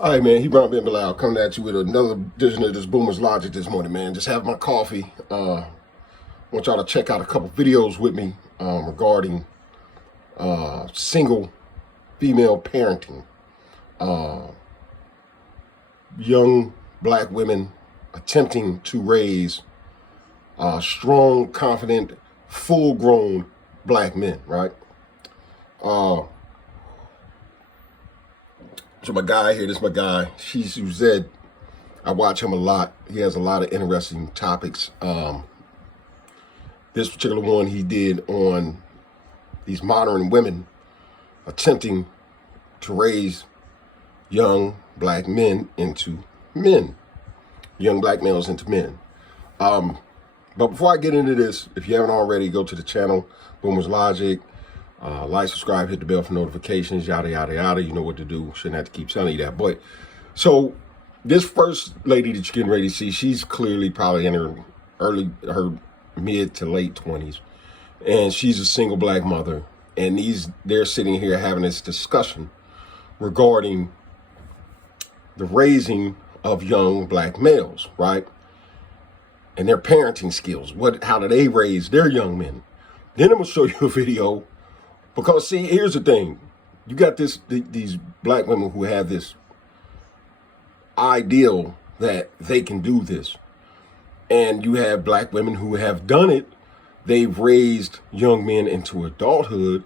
All right, man. He brought Ben Bilal coming at you with another edition of this Boomer's Logic this morning, man. Just have my coffee. I want y'all to check out a couple videos with me regarding single female parenting. Young black women attempting to raise strong, confident, full-grown black men, right? So my guy here, this is my guy, Shizu Zed. I watch him a lot. He has a lot of interesting topics. This particular one he did on these modern women attempting to raise young black men into men, young black males into men. But before I get into this, if you haven't already, go to the channel, Boomer's Logic. Like, subscribe, hit the bell for notifications, yada, yada, yada. You know what to do. Shouldn't have to keep telling you that. But so this first lady that you're getting ready to see, she's clearly probably in her mid to late 20s. And she's a single black mother. And they're sitting here having this discussion regarding the raising of young black males, right? And their parenting skills. How do they raise their young men? Then I'm going to show you a video. Because, see, here's the thing. You got these black women who have this ideal that they can do this. And you have black women who have done it. They've raised young men into adulthood.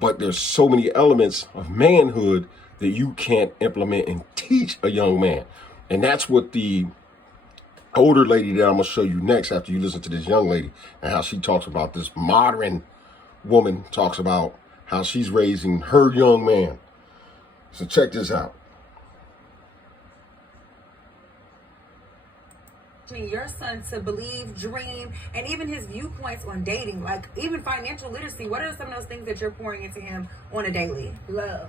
But there's so many elements of manhood that you can't implement and teach a young man. And that's what the older lady that I'm going to show you next after you listen to this young lady and how she talks about this modern woman talks about how she's raising her young man. So check this out. Your son to believe, dream, and even his viewpoints on dating, like even financial literacy. What are some of those things that you're pouring into him on a daily? Love.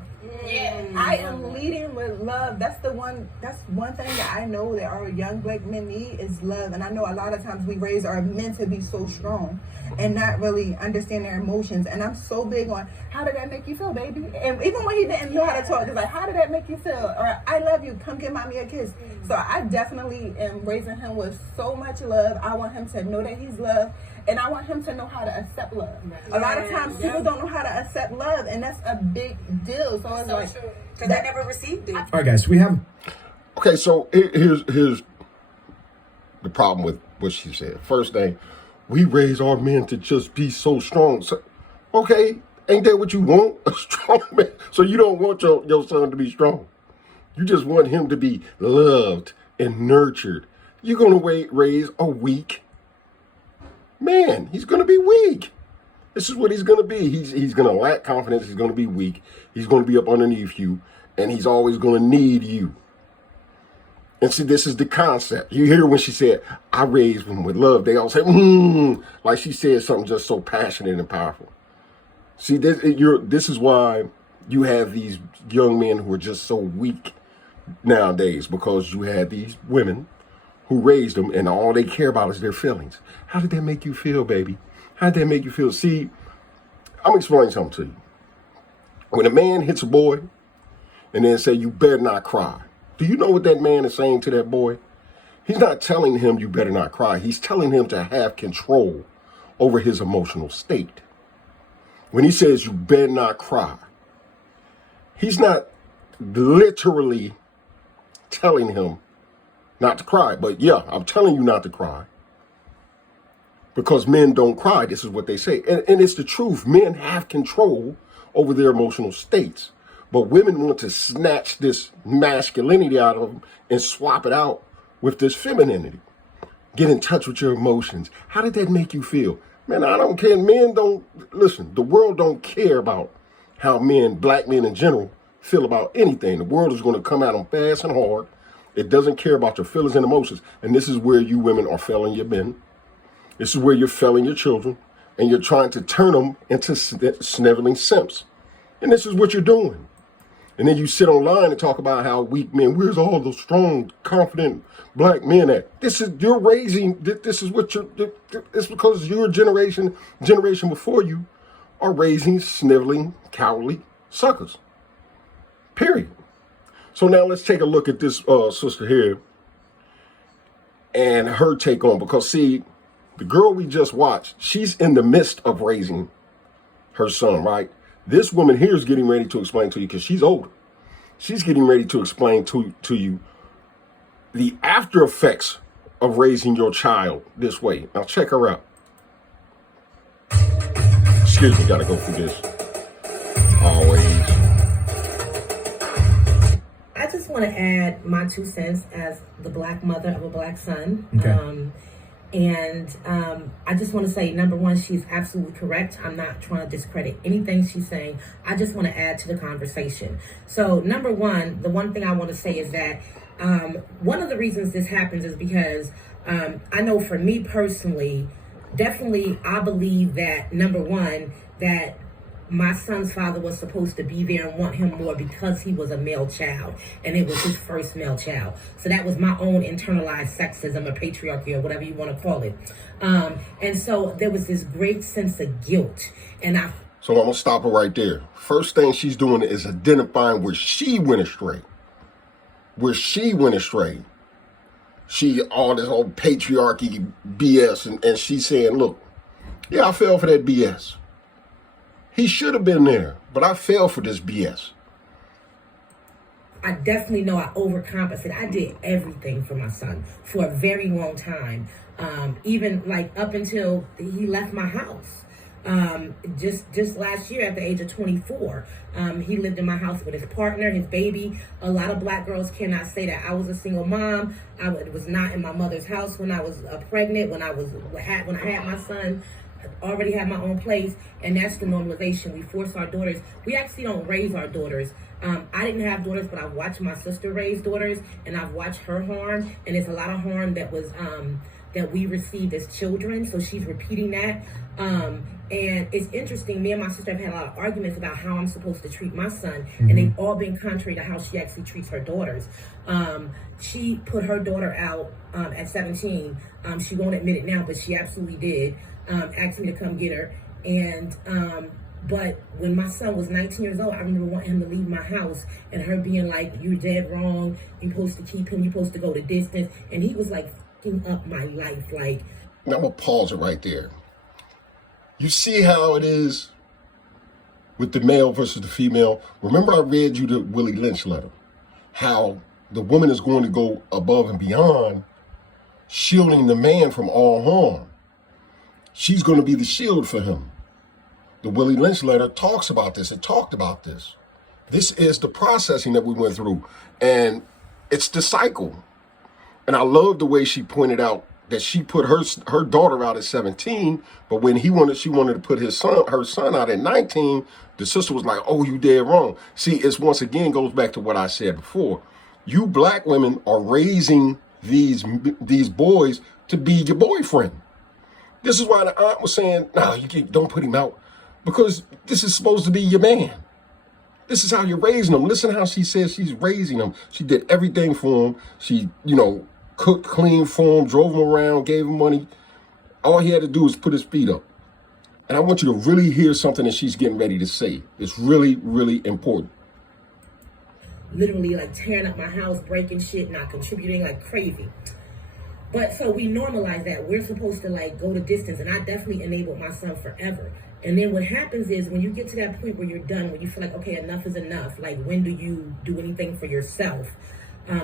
I am leading with love. That's one thing that I know that our young black men need is love. And I know a lot of times we raise our men to be so strong and not really understand their emotions. And I'm so big on, how did that make you feel, baby? And even when he didn't know how to talk, it's like, how did that make you feel? Or, I love you, come give mommy a kiss. So I definitely am raising him with so much love. I want him to know that he's loved, and I want him to know how to accept love. A lot of times people don't know how to accept love, and that's a big deal. So it's like, because they never received it. All right, guys, we have. Okay, so here's the problem with what she said. First thing, we raise our men to just be so strong. So, okay, ain't that what you want? A strong man. So you don't want your son to be strong. You just want him to be loved and nurtured. You're going to raise a weak man. He's going to be weak. This is what he's going to be. He's going to lack confidence. He's going to be weak. He's going to be up underneath you. And he's always going to need you. And see, this is the concept. You hear when she said, I raised him with love. They all say, like she said something just so passionate and powerful. See, this is why you have these young men who are just so weak nowadays, because you had these women who raised them and all they care about is their feelings. How did that make you feel, baby? How did that make you feel? See, I'm explaining something to you. When a man hits a boy and then say, you better not cry, do you know what that man is saying to that boy? He's not telling him you better not cry. He's telling him to have control over his emotional state. When he says you better not cry, he's not literally telling him not to cry. But yeah, I'm telling you not to cry. Because men don't cry. This is what they say. And it's the truth. Men have control over their emotional states. But women want to snatch this masculinity out of them and swap it out with this femininity. Get in touch with your emotions. How did that make you feel? Man, I don't care. Men don't, listen, the world don't care about how men, black men in general, feel about anything. The world is going to come at them fast and hard. It doesn't care about your feelings and emotions. And this is where you women are failing your men. This is where you're failing your children. And you're trying to turn them into sniveling simps. And this is what you're doing. And then you sit online and talk about how weak men, where's all those strong, confident black men at? This is, you're raising, this is what it's because your generation before you are raising sniveling, cowardly suckers. Period. So now let's take a look at this sister here and her take on, because see, the girl we just watched, she's in the midst of raising her son, right? This woman here is getting ready to explain to you, because she's older. She's getting ready to explain to you the after effects of raising your child this way. Now check her out. Excuse me, gotta go through this. Always. I just want to add my 2 cents as the black mother of a black son. Okay. I just want to say, number one, she's absolutely correct. I'm not trying to discredit anything she's saying. I just want to add to the conversation. So, number one, the one thing I want to say is that one of the reasons this happens is because I know for me personally, definitely I believe that, number one, that my son's father was supposed to be there and want him more because he was a male child and it was his first male child. So that was my own internalized sexism or patriarchy or whatever you want to call it. And so there was this great sense of guilt. So I'm gonna stop her right there. First thing she's doing is identifying where she went astray. Where she went astray. She, all this old patriarchy BS, and she's saying, look, yeah, I fell for that BS. He should have been there, but I fell for this BS. I definitely know I overcompensated. I did everything for my son for a very long time. Even like up until he left my house. Just last year at the age of 24, he lived in my house with his partner, his baby. A lot of black girls cannot say that I was a single mom. I was not in my mother's house when I was pregnant, when I had my son. Already had my own place, and that's the normalization. We force our daughters. We actually don't raise our daughters. I didn't have daughters, but I've watched my sister raise daughters, and I've watched her harm, and it's a lot of harm that was that we received as children. So she's repeating that. And it's interesting. Me and my sister have had a lot of arguments about how I'm supposed to treat my son, and they've all been contrary to how she actually treats her daughters. She put her daughter out at 17. She won't admit it now, but she absolutely did. Asked me to come get her. And but when my son was 19 years old, I remember wanting him to leave my house and her being like, you're dead wrong, you're supposed to keep him, you're supposed to go the distance. And he was like f***ing up my life. Like, now I'm gonna pause it right there. You see how it is with the male versus the female? Remember I read you the Willie Lynch letter, how the woman is going to go above and beyond shielding the man from all harm. She's going to be the shield for him. The Willie Lynch letter talks about this. It talked about this. This is the processing that we went through. And it's the cycle. And I love the way she pointed out that she put her daughter out at 17, but when she wanted to put her son out at 19, the sister was like, oh, you dead wrong. See, it's once again goes back to what I said before. You black women are raising these boys to be your boyfriend. This is why the aunt was saying, no, don't put him out, because this is supposed to be your man. This is how you're raising him. Listen how she says she's raising him. She did everything for him. She, cooked, cleaned for him, drove him around, gave him money. All he had to do was put his feet up. And I want you to really hear something that she's getting ready to say. It's really, really important. literally like tearing up my house, breaking shit, not contributing like crazy. But so we normalize that. We're supposed to like go the distance, and I definitely enabled my son forever. And then what happens is when you get to that point where you're done, when you feel like, okay, enough is enough, like when do you do anything for yourself?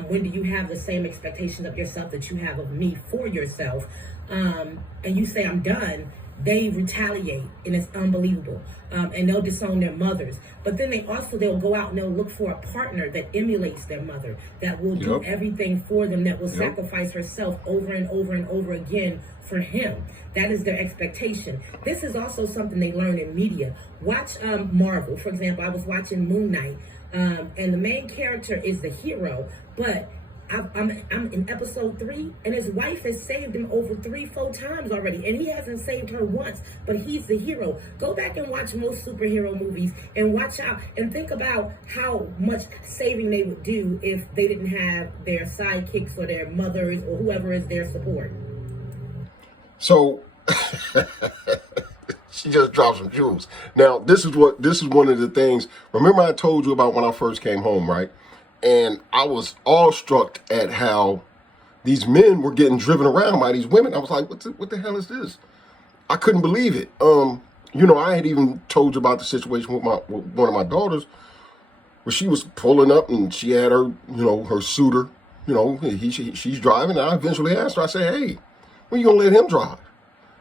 When do you have the same expectations of yourself that you have of me for yourself? And you say, I'm done. They retaliate, and it's unbelievable. And they'll disown their mothers. But then they'll go out and they'll look for a partner that emulates their mother, that will do everything for them, that will sacrifice herself over and over and over again for him. That is their expectation. This is also something they learn in media. Watch Marvel, for example. I was watching Moon Knight, and the main character is the hero, but I'm in episode 3, and his wife has saved him over 3-4 times already, and he hasn't saved her once, but he's the hero. Go back and watch most superhero movies and watch out and think about how much saving they would do if they didn't have their sidekicks or their mothers or whoever is their support. So she just dropped some jewels. Now, this is one of the things. Remember I told you about when I first came home, right? And I was awestruck at how these men were getting driven around by these women. I was like, what the hell is this? I couldn't believe it. I had even told you about the situation with one of my daughters, where she was pulling up and she had her, her suitor, she's driving. And I eventually asked her, I said, hey, when you gonna let him drive?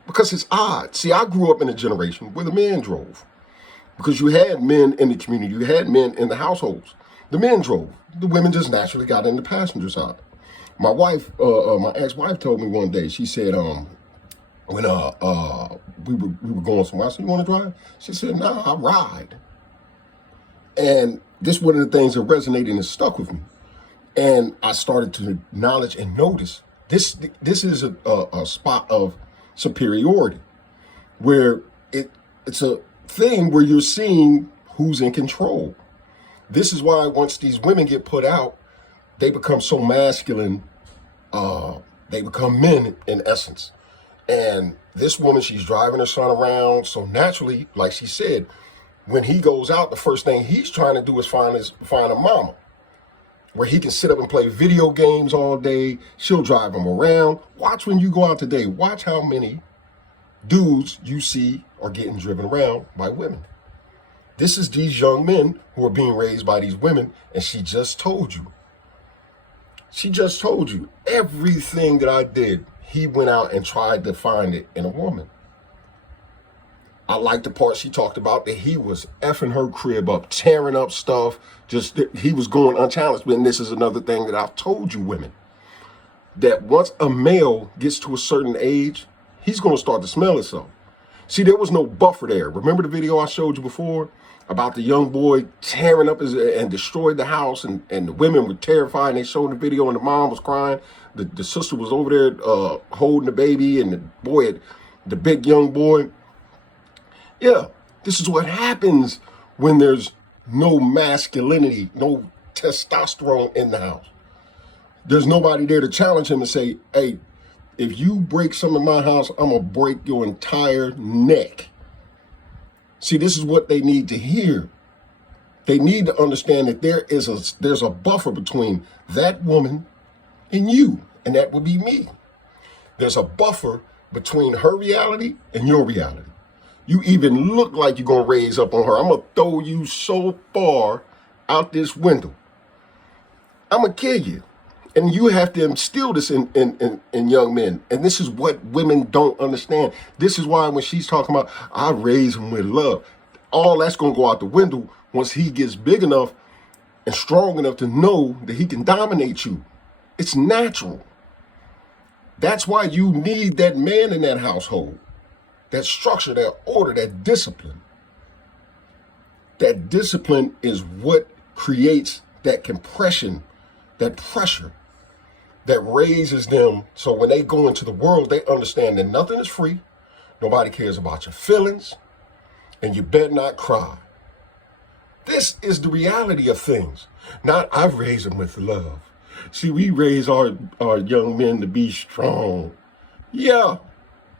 Because it's odd. See, I grew up in a generation where the men drove. Because you had men in the community, you had men in the households. The men drove. The women just naturally got in the passenger side. My wife, my ex-wife told me one day, she said, when we were going somewhere, I said, you want to drive? She said, nah, I ride. And this is one of the things that resonated and stuck with me. And I started to acknowledge and notice this is a spot of superiority, where it's a thing where you're seeing who's in control. This is why once these women get put out, they become so masculine, they become men in essence. And this woman, she's driving her son around. So naturally, like she said, when he goes out, the first thing he's trying to do is find a mama where he can sit up and play video games all day. She'll drive him around. Watch when you go out today. Watch how many dudes you see are getting driven around by women. This is these young men who are being raised by these women. And she just told you. She just told you everything that I did. He went out and tried to find it in a woman. I like the part she talked about that he was effing her crib up, tearing up stuff. Just he was going unchallenged. And this is another thing that I've told you women, that once a male gets to a certain age, he's going to start to smell himself. See, there was no buffer there. Remember the video I showed you before about the young boy tearing up and destroyed the house, and the women were terrified, and they showed the video and the mom was crying. The sister was over there holding the baby, and the boy, the big young boy. Yeah, this is what happens when there's no masculinity, no testosterone in the house. There's nobody there to challenge him and say, hey, if you break some in my house, I'm going to break your entire neck. See, this is what they need to hear. They need to understand that there's a buffer between that woman and you, and that would be me. There's a buffer between her reality and your reality. You even look like you're going to raise up on her. I'm going to throw you so far out this window. I'm going to kill you. And you have to instill this in young men. And this is what women don't understand. This is why when she's talking about, I raise him with love, all that's going to go out the window once he gets big enough and strong enough to know that he can dominate you. It's natural. That's why you need that man in that household. That structure, that order, that discipline. That discipline is what creates that compression, that pressure, that raises them. So when they go into the world, they understand that nothing is free. Nobody cares about your feelings. And you better not cry. This is the reality of things. Not I raise them with love. See, we raise our young men to be strong. Yeah.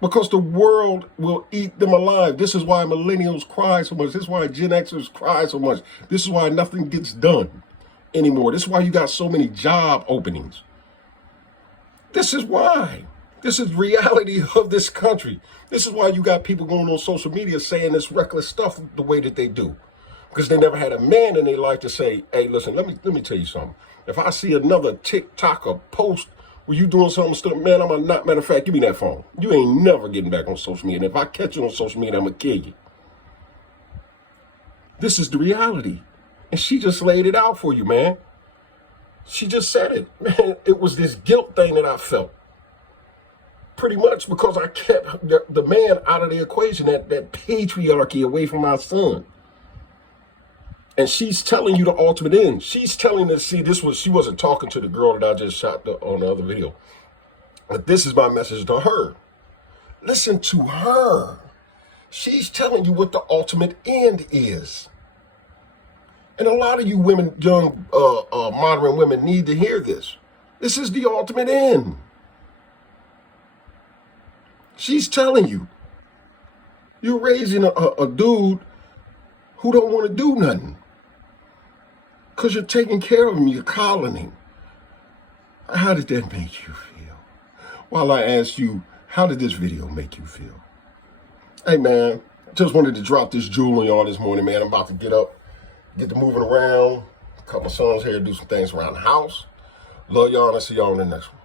Because the world will eat them alive. This is why millennials cry so much. This is why Gen Xers cry so much. This is why nothing gets done anymore. This is why you got so many job openings. This is why. This is reality of this country. This is why you got people going on social media saying this reckless stuff the way that they do. Because they never had a man in their life to say, hey, listen, let me tell you something. If I see another TikTok or post where you doing something, man, matter of fact, give me that phone. You ain't never getting back on social media. And if I catch you on social media, I'm going to kill you. This is the reality. And she just laid it out for you, man. She just said it. Man, it was this guilt thing that I felt. Pretty much because I kept the man out of the equation, that patriarchy away from my son. And she's telling you the ultimate end. She's telling us, see, she wasn't talking to the girl that I just shot on the other video. But this is my message to her. Listen to her. She's telling you what the ultimate end is. And a lot of you women, young, modern women need to hear this. This is the ultimate end. She's telling you. You're raising a dude who don't want to do nothing. Because you're taking care of him, you're calling him. How did that make you feel? While I asked you, how did this video make you feel? Hey, man, just wanted to drop this jewel on y'all this morning, man. I'm about to get up, get to moving around, cut my son's hair, do some things around the house. Love y'all, and I'll see y'all in the next one.